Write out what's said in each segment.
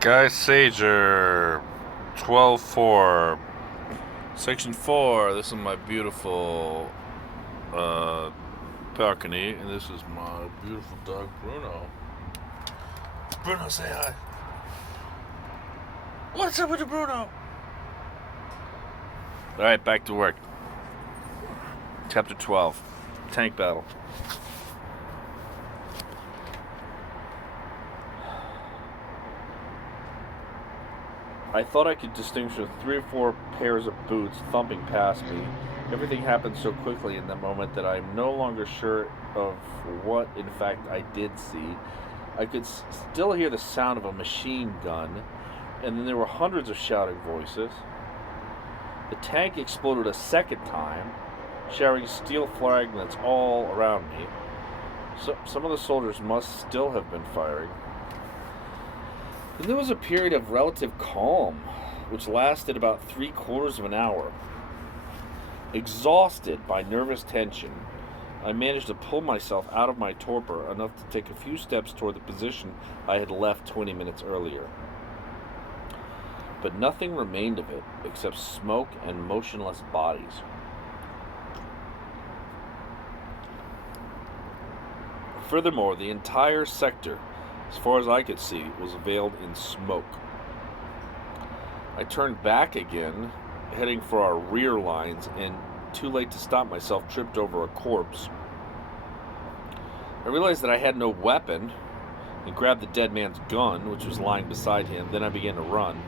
Guy Sajer, 12-4. Section 4, this is my beautiful balcony, and this is my beautiful dog, Bruno. Bruno, say hi. What's up with the Bruno? Alright, back to work. Chapter 12, Tank Battle. I thought I could distinguish 3 or 4 pairs of boots thumping past me. Everything happened so quickly in that moment that I'm no longer sure of what, in fact, I did see. I could still hear the sound of a machine gun, and then there were hundreds of shouting voices. The tank exploded a second time, showering steel fragments all around me. So, some of the soldiers must still have been firing. And there was a period of relative calm, which lasted about 3/4 of an hour. Exhausted by nervous tension, I managed to pull myself out of my torpor enough to take a few steps toward the position I had left 20 minutes earlier. But nothing remained of it except smoke and motionless bodies. Furthermore, the entire sector, as far as I could see, was veiled in smoke. I turned back again, heading for our rear lines, and too late to stop myself, tripped over a corpse. I realized that I had no weapon and grabbed the dead man's gun, which was lying beside him. Then I began to run.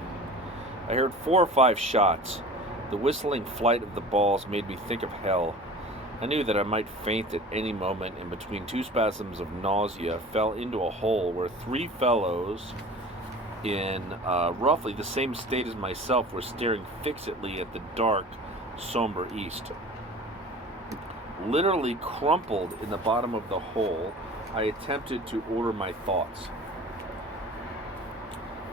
I heard 4 or 5 shots. The whistling flight of the balls made me think of hell. I knew that I might faint at any moment, and between 2 spasms of nausea, fell into a hole where 3 fellows in roughly the same state as myself were staring fixedly at the dark, somber east. Literally crumpled in the bottom of the hole, I attempted to order my thoughts.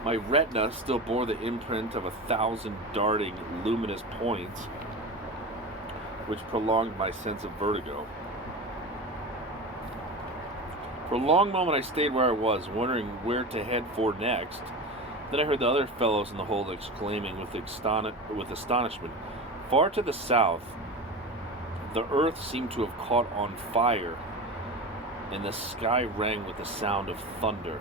My retina still bore the imprint of 1,000 darting, luminous points, which prolonged my sense of vertigo. For a long moment I stayed where I was, wondering where to head for next. Then I heard the other fellows in the hold exclaiming with astonishment. Far to the south, the earth seemed to have caught on fire, and the sky rang with the sound of thunder.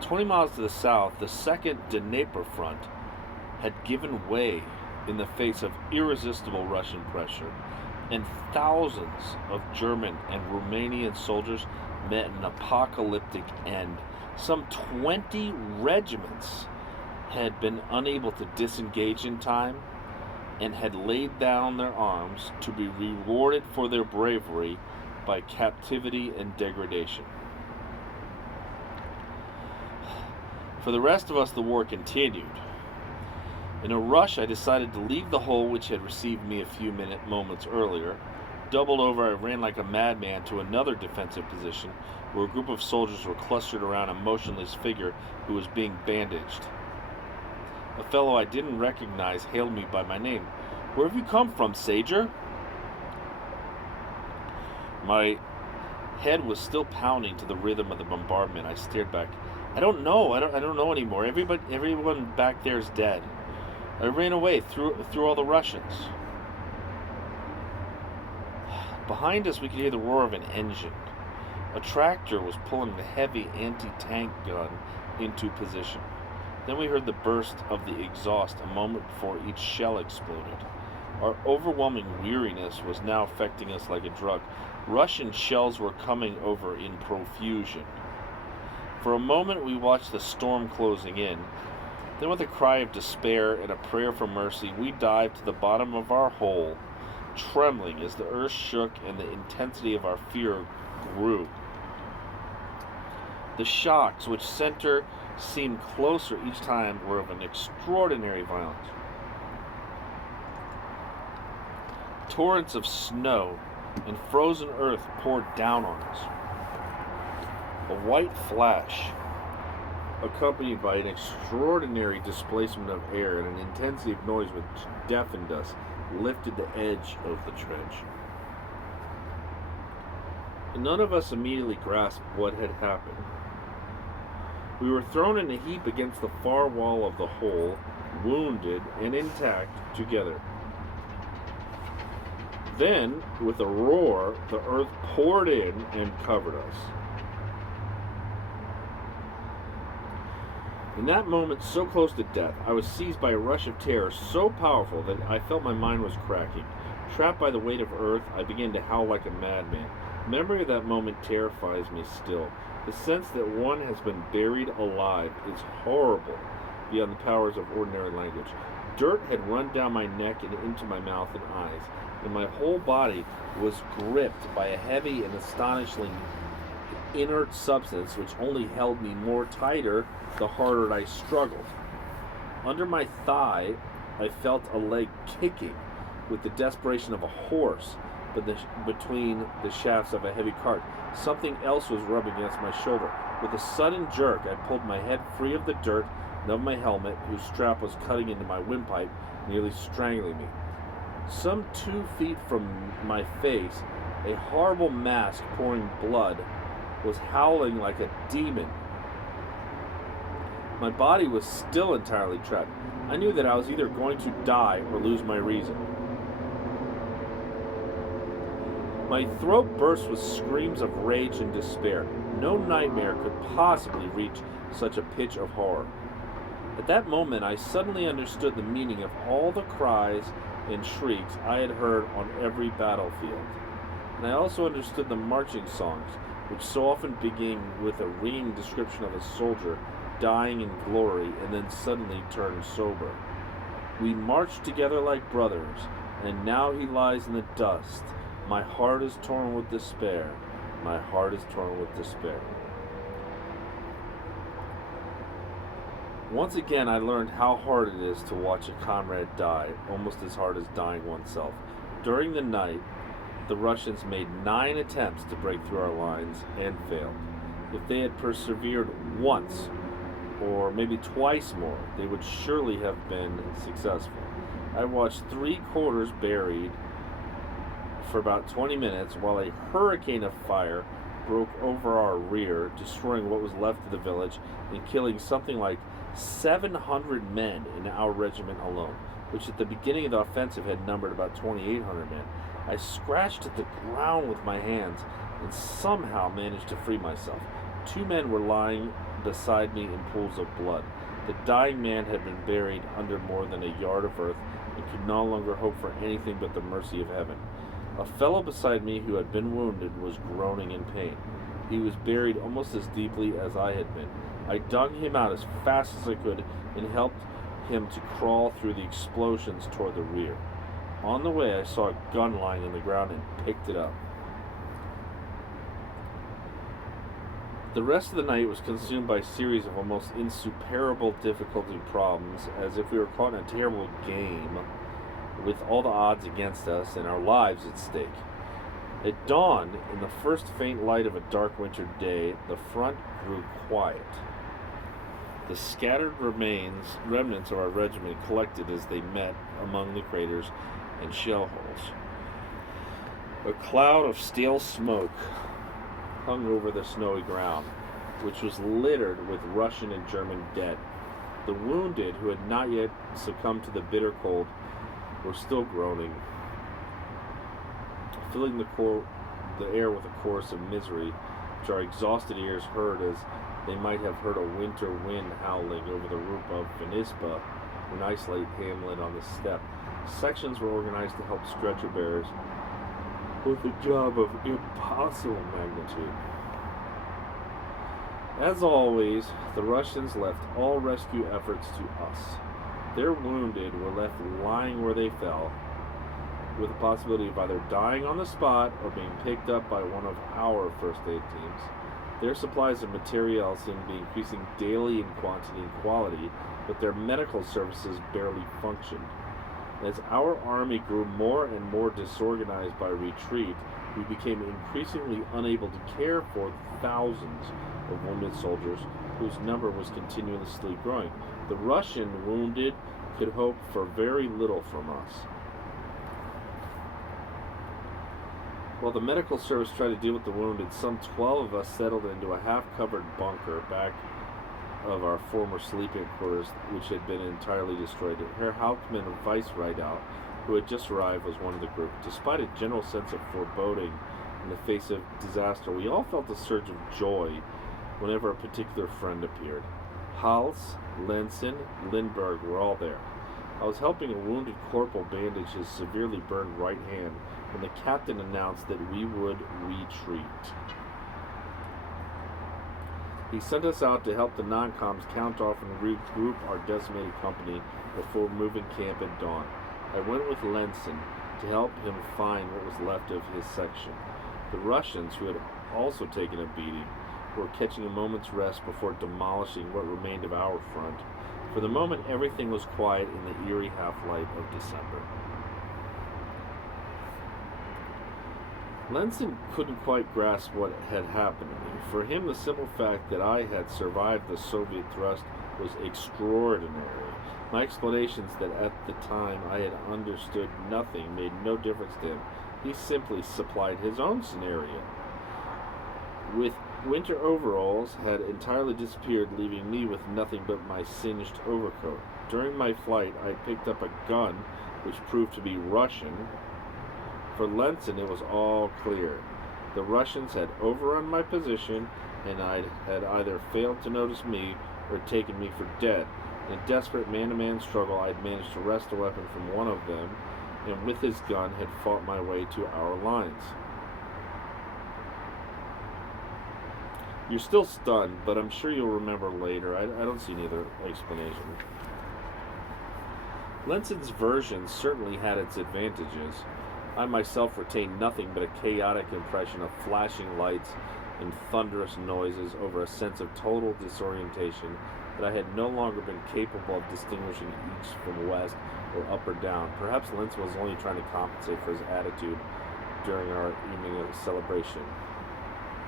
20 miles to the south, the second Dnieper front had given way in the face of irresistible Russian pressure, and thousands of German and Romanian soldiers met an apocalyptic end. Some 20 regiments had been unable to disengage in time and had laid down their arms to be rewarded for their bravery by captivity and degradation. For the rest of us, the war continued. In a rush, I decided to leave the hole which had received me a few moments earlier. Doubled over, I ran like a madman to another defensive position where a group of soldiers were clustered around a motionless figure who was being bandaged. A fellow I didn't recognize hailed me by my name. "Where have you come from, Sajer?" My head was still pounding to the rhythm of the bombardment. I stared back. I don't know. I don't know anymore. Everyone back there is dead. I ran away through all the Russians. Behind us, we could hear the roar of an engine. A tractor was pulling the heavy anti-tank gun into position. Then we heard the burst of the exhaust a moment before each shell exploded. Our overwhelming weariness was now affecting us like a drug. Russian shells were coming over in profusion. For a moment, we watched the storm closing in. Then, with a cry of despair and a prayer for mercy, we dived to the bottom of our hole, trembling as the earth shook and the intensity of our fear grew. The shocks, which center seemed closer each time, were of an extraordinary violence. Torrents of snow and frozen earth poured down on us. A white flash, accompanied by an extraordinary displacement of air and an intensity of noise which deafened us, lifted the edge of the trench. None of us immediately grasped what had happened. We were thrown in a heap against the far wall of the hole, wounded and intact together. Then, with a roar, the earth poured in and covered us. In that moment, so close to death, I was seized by a rush of terror so powerful that I felt my mind was cracking. Trapped by the weight of earth, I began to howl like a madman. Memory of that moment terrifies me still. The sense that one has been buried alive is horrible beyond the powers of ordinary language. Dirt had run down my neck and into my mouth and eyes, and my whole body was gripped by a heavy and astonishingly inert substance which only held me more tighter the harder I struggled. Under my thigh, I felt a leg kicking with the desperation of a horse, but between the shafts of a heavy cart. Something else was rubbing against my shoulder. With a sudden jerk, I pulled my head free of the dirt and of my helmet, whose strap was cutting into my windpipe, nearly strangling me. Some 2 feet from my face, a horrible mask pouring blood was howling like a demon. My body was still entirely trapped. I knew that I was either going to die or lose my reason. My throat burst with screams of rage and despair. No nightmare could possibly reach such a pitch of horror. At that moment, I suddenly understood the meaning of all the cries and shrieks I had heard on every battlefield. And I also understood the marching songs, which so often begin with a ringing description of a soldier dying in glory and then suddenly turned sober. We marched together like brothers, and now he lies in the dust. My heart is torn with despair. My heart is torn with despair. Once again, I learned how hard it is to watch a comrade die, almost as hard as dying oneself. During the night, the Russians made 9 attempts to break through our lines and failed. If they had persevered once, or maybe twice more, they would surely have been successful. I watched 3/4 buried for about 20 minutes while a hurricane of fire broke over our rear, destroying what was left of the village and killing something like 700 men in our regiment alone, which at the beginning of the offensive had numbered about 2,800 men. I scratched at the ground with my hands and somehow managed to free myself. 2 men were lying beside me in pools of blood. The dying man had been buried under more than a yard of earth and could no longer hope for anything but the mercy of heaven. A fellow beside me who had been wounded was groaning in pain. He was buried almost as deeply as I had been. I dug him out as fast as I could and helped him to crawl through the explosions toward the rear. On the way, I saw a gun lying on the ground and picked it up. The rest of the night was consumed by a series of almost insuperable difficulty problems, as if we were caught in a terrible game with all the odds against us and our lives at stake. At dawn, in the first faint light of a dark winter day, the front grew quiet. The scattered remnants of our regiment collected as they met among the craters and shell holes. A cloud of stale smoke hung over the snowy ground, which was littered with Russian and German dead. The wounded, who had not yet succumbed to the bitter cold, were still groaning, filling the air with a chorus of misery, which our exhausted ears heard as they might have heard a winter wind howling over the roof of Vinispa, an isolated hamlet on the steppe. Sections were organized to help stretcher bearers with a job of impossible magnitude. As always, the Russians left all rescue efforts to us. Their wounded were left lying where they fell, with the possibility of either dying on the spot or being picked up by one of our first aid teams. Their supplies of materiel seemed to be increasing daily in quantity and quality, but their medical services barely functioned. As our army grew more and more disorganized by retreat, we became increasingly unable to care for thousands of wounded soldiers whose number was continuously growing. The Russian wounded could hope for very little from us. While the medical service tried to deal with the wounded, some 12 of us settled into a half-covered bunker back of our former sleeping quarters, which had been entirely destroyed. Herr Hauptmann of Weissreidau, who had just arrived, was one of the group. Despite a general sense of foreboding in the face of disaster, we all felt a surge of joy whenever a particular friend appeared. Hals, Lenzen, Lindbergh were all there. I was helping a wounded corporal bandage his severely burned right hand when the captain announced that we would retreat. He sent us out to help the non-coms count off and regroup our decimated company before moving camp at dawn. I went with Lenzen to help him find what was left of his section. The Russians, who had also taken a beating, were catching a moment's rest before demolishing what remained of our front. For the moment, everything was quiet in the eerie half-light of December. Lenzen couldn't quite grasp what had happened to me. For him, the simple fact that I had survived the Soviet thrust was extraordinary. My explanations that at the time I had understood nothing made no difference to him. He simply supplied his own scenario. With winter overalls had entirely disappeared, leaving me with nothing but my singed overcoat. During my flight, I picked up a gun, which proved to be Russian. For Lenzen, it was all clear. The Russians had overrun my position, and I had either failed to notice me or taken me for dead. In a desperate man-to-man struggle, I had managed to wrest a weapon from one of them, and with his gun had fought my way to our lines. You're still stunned, but I'm sure you'll remember later. I don't see any other explanation. Lenzen's version certainly had its advantages. I myself retained nothing but a chaotic impression of flashing lights and thunderous noises over a sense of total disorientation that I had no longer been capable of distinguishing east from west or up or down. Perhaps Lenzen was only trying to compensate for his attitude during our evening of celebration.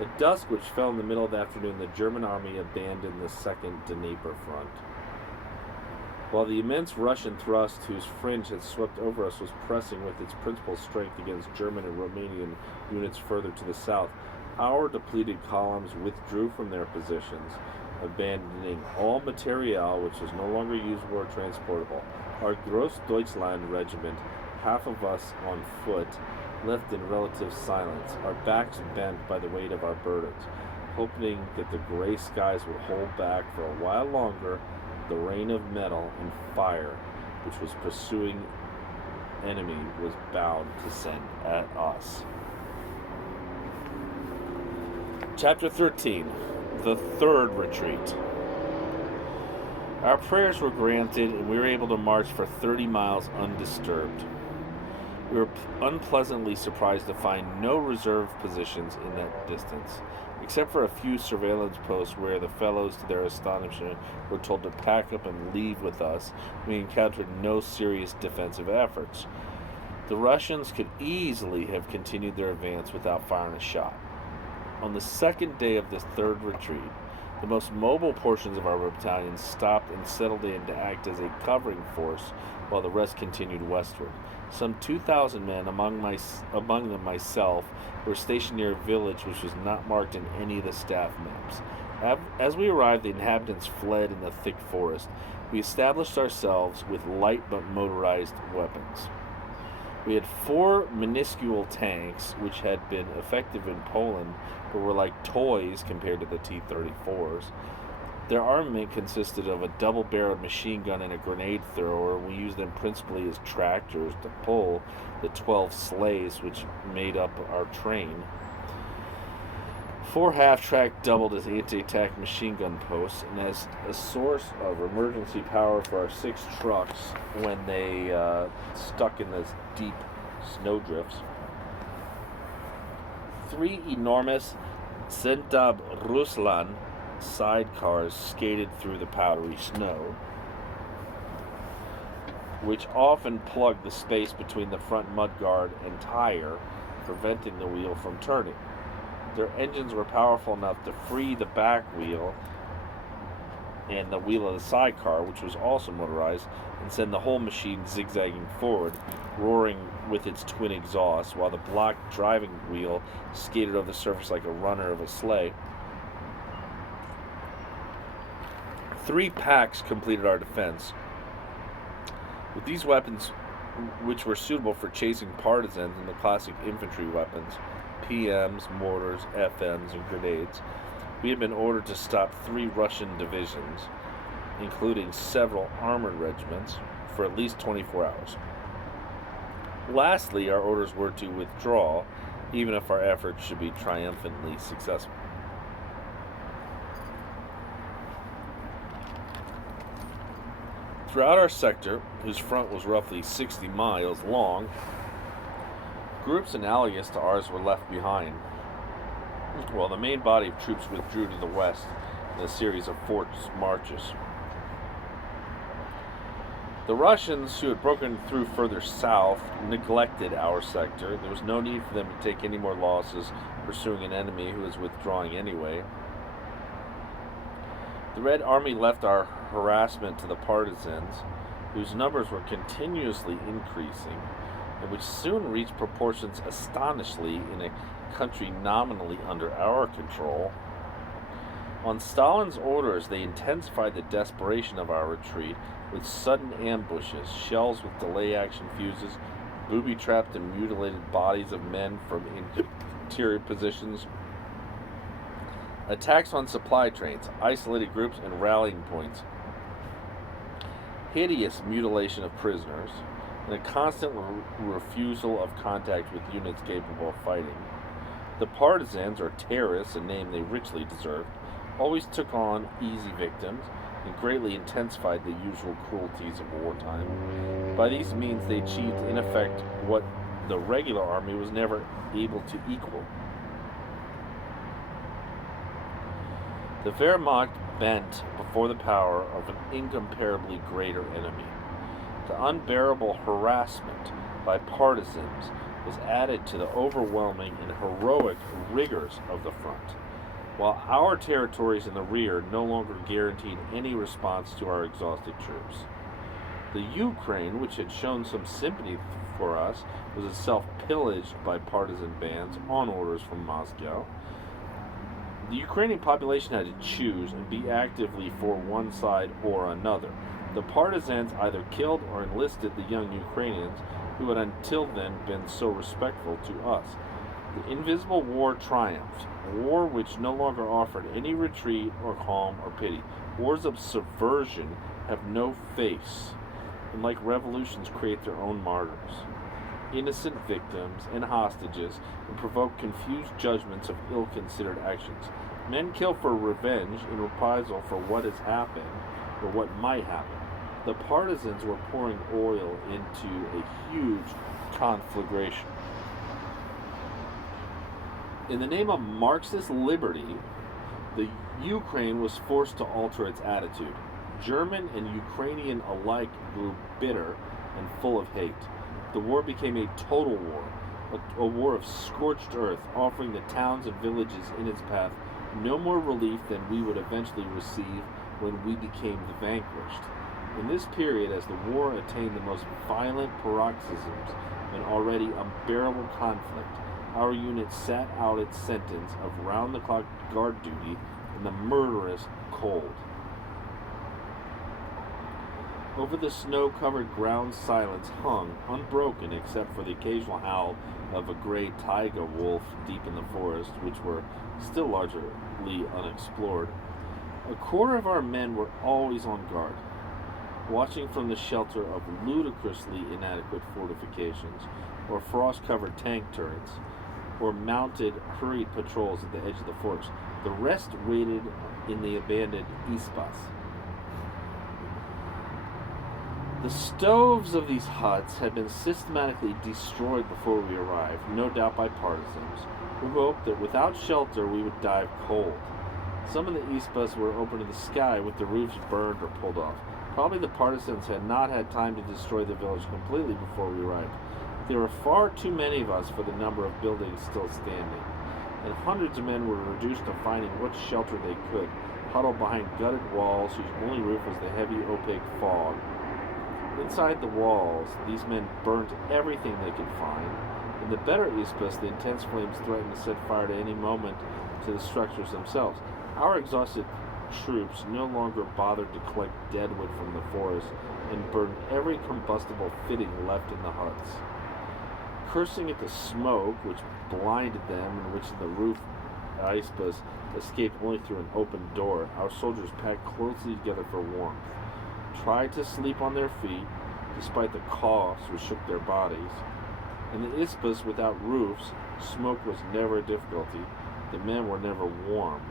At dusk, which fell in the middle of the afternoon, the German army abandoned the Second Dnieper front. While the immense Russian thrust whose fringe had swept over us was pressing with its principal strength against German and Romanian units further to the south, our depleted columns withdrew from their positions, abandoning all materiel which was no longer usable or transportable. Our Grossdeutschland regiment, half of us on foot, left in relative silence, our backs bent by the weight of our burdens, hoping that the gray skies would hold back for a while longer the rain of metal and fire which was pursuing enemy was bound to send at us. Chapter 13. The Third Retreat. Our prayers were granted, and we were able to march for 30 miles undisturbed. We were unpleasantly surprised to find no reserve positions in that distance, except for a few surveillance posts where the fellows, to their astonishment, were told to pack up and leave with us. We encountered no serious defensive efforts. The Russians could easily have continued their advance without firing a shot. On the second day of this third retreat, the most mobile portions of our battalion stopped and settled in to act as a covering force while the rest continued westward. Some 2,000 men, among them myself, were stationed near a village which was not marked in any of the staff maps. As we arrived, the inhabitants fled in the thick forest. We established ourselves with light but motorized weapons. We had 4 minuscule tanks, which had been effective in Poland, but were like toys compared to the T-34s. Their armament consisted of a double-barreled machine gun and a grenade thrower. We used them principally as tractors to pull the 12 sleighs which made up our train. 4 half-track doubled as anti-attack machine gun posts and as a source of emergency power for our 6 trucks when they stuck in those deep snowdrifts. 3 enormous Centab Ruslan sidecars skated through the powdery snow, which often plugged the space between the front mudguard and tire, preventing the wheel from turning. Their engines were powerful enough to free the back wheel and the wheel of the sidecar, which was also motorized, and send the whole machine zigzagging forward, roaring with its twin exhausts, while the block driving wheel skated over the surface like a runner of a sleigh. 3 packs completed our defense. With these weapons, which were suitable for chasing partisans and the classic infantry weapons, PMs, mortars, FMs, and grenades, we had been ordered to stop 3 Russian divisions, including several armored regiments, for at least 24 hours. Lastly, our orders were to withdraw, even if our efforts should be triumphantly successful. Throughout our sector, whose front was roughly 60 miles long, groups analogous to ours were left behind, while the main body of troops withdrew to the west in a series of forced marches. The Russians, who had broken through further south, neglected our sector. There was no need for them to take any more losses pursuing an enemy who was withdrawing anyway. The Red Army left our harassment to the partisans, whose numbers were continuously increasing, and which soon reached proportions astonishingly in a country nominally under our control. On Stalin's orders, they intensified the desperation of our retreat with sudden ambushes, shells with delay-action fuses, booby-trapped and mutilated bodies of men from interior positions, attacks on supply trains, isolated groups, and rallying points, hideous mutilation of prisoners, and a constant refusal of contact with units capable of fighting. The partisans, or terrorists, a name they richly deserved, always took on easy victims and greatly intensified the usual cruelties of wartime. By these means they achieved in effect what the regular army was never able to equal. The Wehrmacht bent before the power of an incomparably greater enemy. The unbearable harassment by partisans was added to the overwhelming and heroic rigors of the front, while our territories in the rear no longer guaranteed any response to our exhausted troops. The Ukraine, which had shown some sympathy for us, was itself pillaged by partisan bands on orders from Moscow. The Ukrainian population had to choose and be actively for one side or another. The partisans either killed or enlisted the young Ukrainians who had until then been so respectful to us. The invisible war triumphed, a war which no longer offered any retreat or calm or pity. Wars of subversion have no face, and like revolutions create their own martyrs, innocent victims and hostages, and provoke confused judgments of ill-considered actions. Men kill for revenge in reprisal for what has happened or what might happen. The partisans were pouring oil into a huge conflagration. In the name of Marxist liberty, the Ukraine was forced to alter its attitude. German and Ukrainian alike grew bitter and full of hate. The war became a total war, a war of scorched earth, offering the towns and villages in its path no more relief than we would eventually receive when we became the vanquished. In this period, as the war attained the most violent paroxysms of an already unbearable conflict, our unit sat out its sentence of round-the-clock guard duty in the murderous cold. Over the snow-covered ground silence hung, unbroken except for the occasional howl of a gray taiga wolf deep in the forest, which were still largely unexplored. A quarter of our men were always on guard, watching from the shelter of ludicrously inadequate fortifications, or frost-covered tank turrets, or mounted hurried patrols at the edge of the forest. The rest waited in the abandoned ispas. The stoves of these huts had been systematically destroyed before we arrived, no doubt by partisans, who hoped that without shelter we would die of cold. Some of the ispas were open to the sky with the roofs burned or pulled off. Probably the partisans had not had time to destroy the village completely before we arrived. There were far too many of us for the number of buildings still standing, and hundreds of men were reduced to finding what shelter they could, huddled behind gutted walls whose only roof was the heavy opaque fog. Inside the walls, these men burnt everything they could find. In the better ispas, the intense flames threatened to set fire at any moment to the structures themselves. Our exhausted troops no longer bothered to collect deadwood from the forest and burned every combustible fitting left in the huts. Cursing at the smoke, which blinded them and which the roof Aespas escaped only through an open door, our soldiers packed closely together for warmth, tried to sleep on their feet, despite the coughs which shook their bodies. In the Ispas without roofs, smoke was never a difficulty. The men were never warm.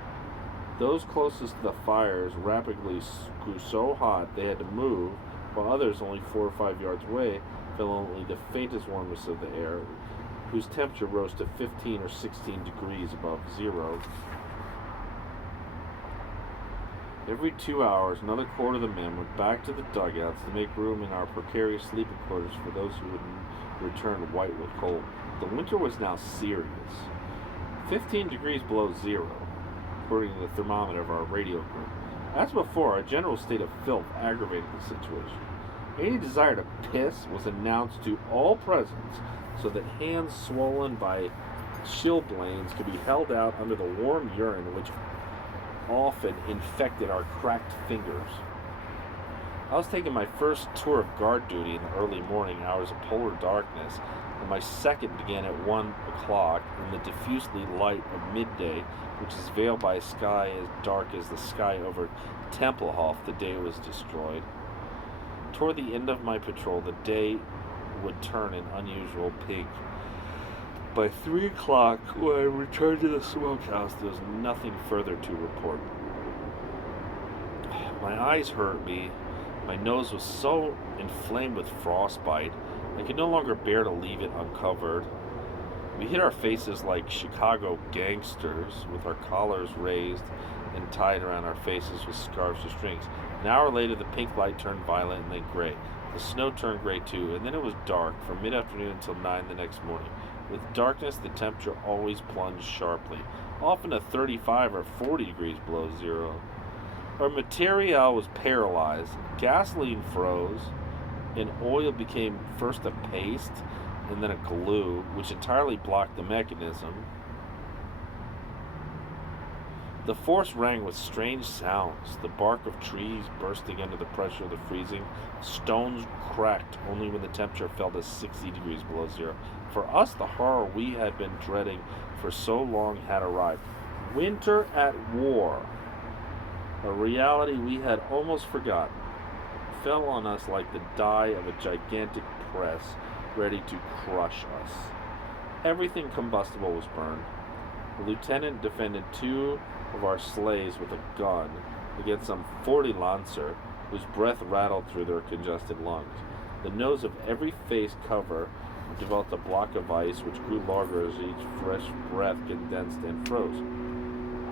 Those closest to the fires rapidly grew so hot they had to move, while others only 4 or 5 yards away felt only the faintest warmness of the air, whose temperature rose to 15 or 16 degrees above zero. Every 2 hours, another quarter of the men went back to the dugouts to make room in our precarious sleeping quarters for those who would return white with cold. The winter was now serious. 15 degrees below zero, according to the thermometer of our radio group. As before, a general state of filth aggravated the situation. Any desire to piss was announced to all present, so that hands swollen by chilblains could be held out under the warm urine which often infected our cracked fingers. I was taking my first tour of guard duty in the early morning hours of polar darkness, and my second began at 1 o'clock in the diffusely light of midday, which is veiled by a sky as dark as the sky over Tempelhof the day it was destroyed. Toward the end of my patrol, the day would turn an unusual pink. By 3 o'clock, when I returned to the smokehouse, there was nothing further to report. My eyes hurt me. My nose was so inflamed with frostbite, I could no longer bear to leave it uncovered. We hid our faces like Chicago gangsters, with our collars raised and tied around our faces with scarves or strings. An hour later, the pink light turned violet and then gray. The snow turned gray too, and then it was dark from mid-afternoon until 9 the next morning. With darkness, the temperature always plunged sharply, often to 35 or 40 degrees below zero. Our material was paralyzed, gasoline froze, and oil became first a paste and then a glue, which entirely blocked the mechanism. The force rang with strange sounds, the bark of trees bursting under the pressure of the freezing. Stones cracked only when the temperature fell to 60 degrees below zero. For us, the horror we had been dreading for so long had arrived. Winter at war, a reality we had almost forgotten, fell on us like the die of a gigantic press ready to crush us. Everything combustible was burned. The lieutenant defended 2 of our sleighs with a gun against some 40 Lancer whose breath rattled through their congested lungs. The nose of every face cover developed a block of ice which grew larger as each fresh breath condensed and froze.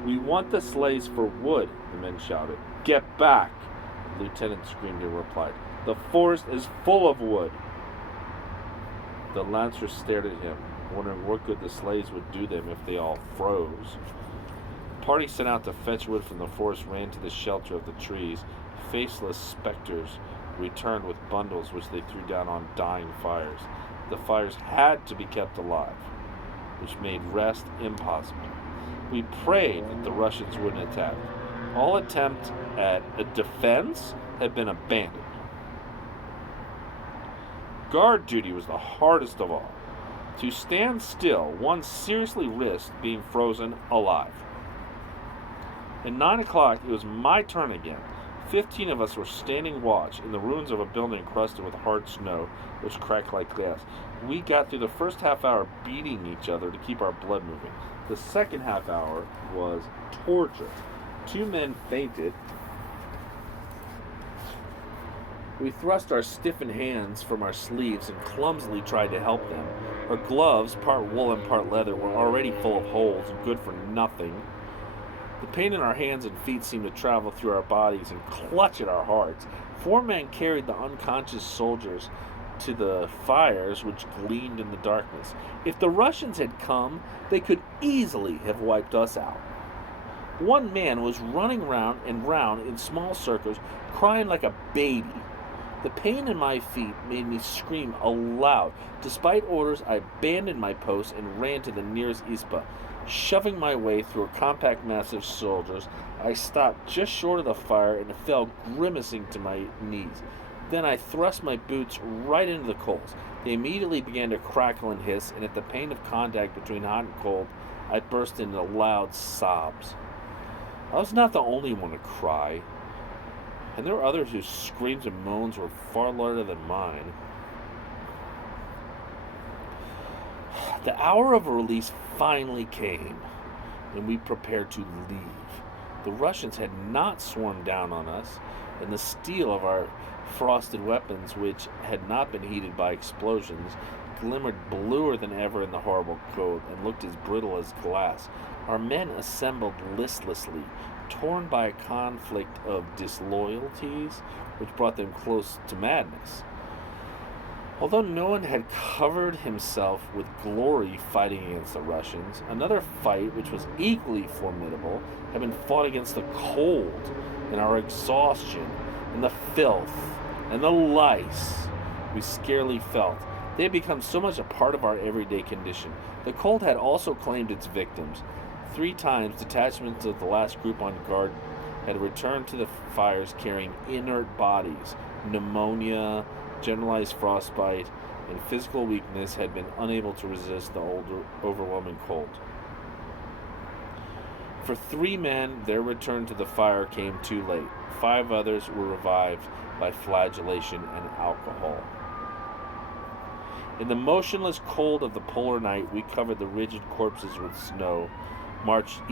"We want the sleighs for wood," the men shouted. "Get back!" The lieutenant screamed and replied. "The forest is full of wood." The Lancers stared at him, wondering what good the sleighs would do them if they all froze. The party sent out to fetch wood from the forest ran to the shelter of the trees. Faceless specters returned with bundles which they threw down on dying fires. The fires had to be kept alive, which made rest impossible. We prayed that the Russians wouldn't attack. All attempt at a defense had been abandoned. Guard duty was the hardest of all. To stand still, one seriously risked being frozen alive. At 9 o'clock, it was my turn again. 15 of us were standing watch in the ruins of a building encrusted with hard snow, which cracked like glass. We got through the first half hour beating each other to keep our blood moving. The second half hour was torture. 2 men fainted. We thrust our stiffened hands from our sleeves and clumsily tried to help them. Our gloves, part wool and part leather, were already full of holes and good for nothing. The pain in our hands and feet seemed to travel through our bodies and clutch at our hearts. 4 men carried the unconscious soldiers to the fires which gleamed in the darkness. If the Russians had come, they could easily have wiped us out. 1 man was running round and round in small circles, crying like a baby. The pain in my feet made me scream aloud. Despite orders, I abandoned my post and ran to the nearest ISPA. Shoving my way through a compact mass of soldiers, I stopped just short of the fire and fell grimacing to my knees. Then I thrust my boots right into the coals. They immediately began to crackle and hiss, and at the pain of contact between hot and cold, I burst into loud sobs. I was not the only one to cry, and there were others whose screams and moans were far louder than mine. The hour of release finally came, and we prepared to leave. The Russians had not swarmed down on us, and the steel of our frosted weapons, which had not been heated by explosions, glimmered bluer than ever in the horrible cold and looked as brittle as glass. Our men assembled listlessly, torn by a conflict of disloyalties which brought them close to madness. Although no one had covered himself with glory fighting against the Russians, another fight, which was equally formidable, had been fought against the cold and our exhaustion and the filth and the lice we scarcely felt. They had become so much a part of our everyday condition. The cold had also claimed its victims. 3 times, detachments of the last group on guard had returned to the fires carrying inert bodies. Pneumonia, generalized frostbite, and physical weakness had been unable to resist the overwhelming cold. For 3 men, their return to the fire came too late. 5 others were revived by flagellation and alcohol. In the motionless cold of the polar night, we covered the rigid corpses with snow, marking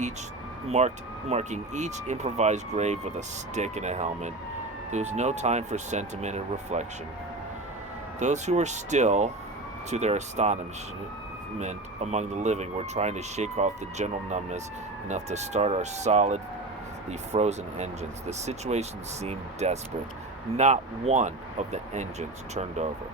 each improvised grave with a stick and a helmet. There was no time for sentiment or reflection. Those who were still, to their astonishment, among the living were trying to shake off the general numbness enough to start our solidly frozen engines. The situation seemed desperate. Not one of the engines turned over.